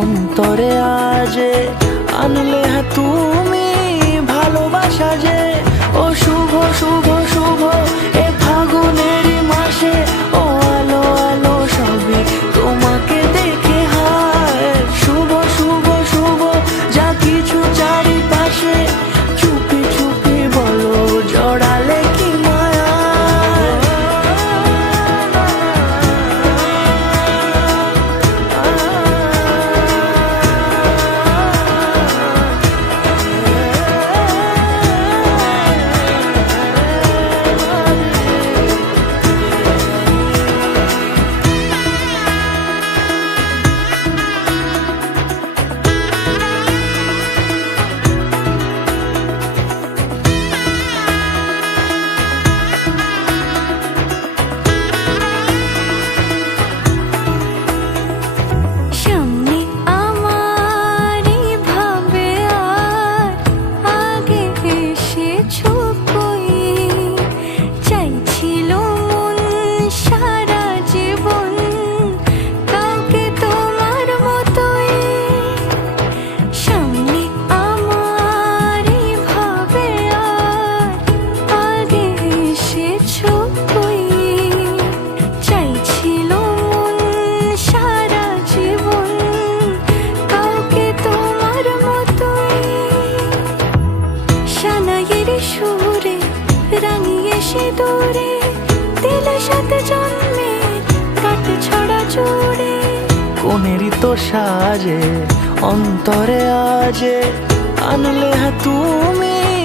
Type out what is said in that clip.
অন্তরে আজে আনলে হ্যাঁ তুমি ভালোবাসা যে রাঙিয়ে সে দূরে দিলে সাথে জন্মে কাটে ছড়া জোরে কোনেরই তো সাজে অন্তরে আজে আনলে হ্যাঁ তুমি